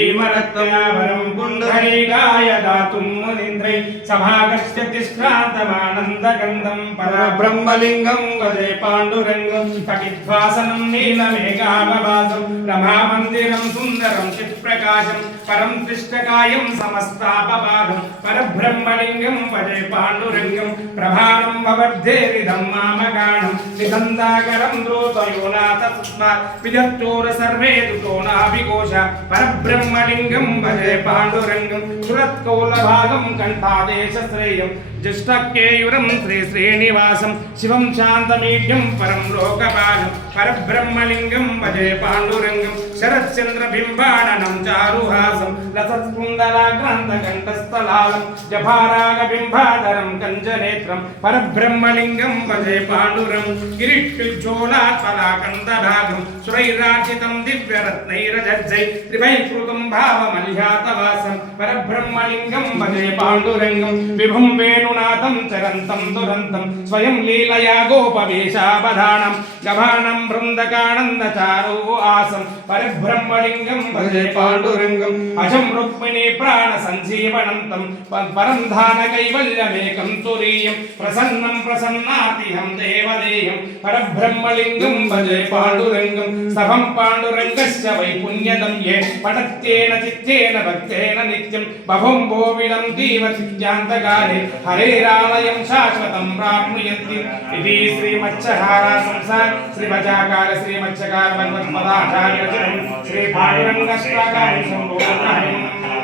भीमरत्नावरं पुण्डरीकाय दातुं मुनीन्द्रै सभागस्य तिष्ठान्तमानन्दगन्धं परब्रह्मलिङ्गं वदे पाण्डुरङ्गं कटिध्वासनं नीलमेघाभवासं रमामन्दिरं सुन्दरं चित्प्रकाशं परं तिष्ठकायं समस्तापवादं परब्रह्मलिङ्गं वदे पाण्डुरङ्गं प्रभानं भवद्धेरिदं मामगाणं निबन्धाकरं द्रोतयोनाथ सुस्मात् विदत्तोर सर्वे दुतोनाभिघोष परब्रह्मलिङ्गं भजे पाण्डुरङ्गं सुरत्कौलभागं कण्ठादेशश्रेयं ज्येष्ठकेयुरं श्री श्रीनिवासं शिवं शान्तमीड्यं परं लोकपालं परब्रह्मलिङ्गं भजे पाण्डुरङ्गं शरच्चन्द्रबिम्बाणनं चारुहासं लसत्कुण्डलाक्रान्तकण्ठस्थलालं जभारागबिम्बाधरं कञ्जनेत्रं परब्रह्मलिङ्गं भजे पाण्डुरं किरीट्युज्ज्वलात्पलाकन्दभागं सुरैराचितं दिव्यरत्नैरजज्जै त्रिवैकृतं भावमल्ह्यातवासं परब्रह्मलिङ्गं भजे पाण्डुरङ्गं विभुं वेणुनाथं चरन्तं दुरन्तं स्वयं लीलया गोपवेशावधानं गभानं बृन्दकानन्दचारो आसं परब्रह्मलिङ्गं भजे पाण्डुरङ्गं अजं रुक्मिणी प्राणसञ्जीवनन्तं परं धानकैवल्यमेकं तुरीयं प्रसन्नं प्रसन्नातिहं देवदेयं परब्रह्मलिङ्गं भजे पाण्डुरङ्गं सभं पाण्डुरङ्गस्य वैपुण्यदं ये पठत्येन चित्तेन भक्तेन नित्यं बभुं भोविनं दीवचित्यान्तकाले हरेरालयं शाश्वतं प्राप्नुयन्ति इति श्रीमत्स्यहारा संसार श्रीमत्स्यकार श्रीमत्स्यकार भगवत्पदाचार्य श्री पाण्डुरङ्गस्वाकारि सम्पूर्णः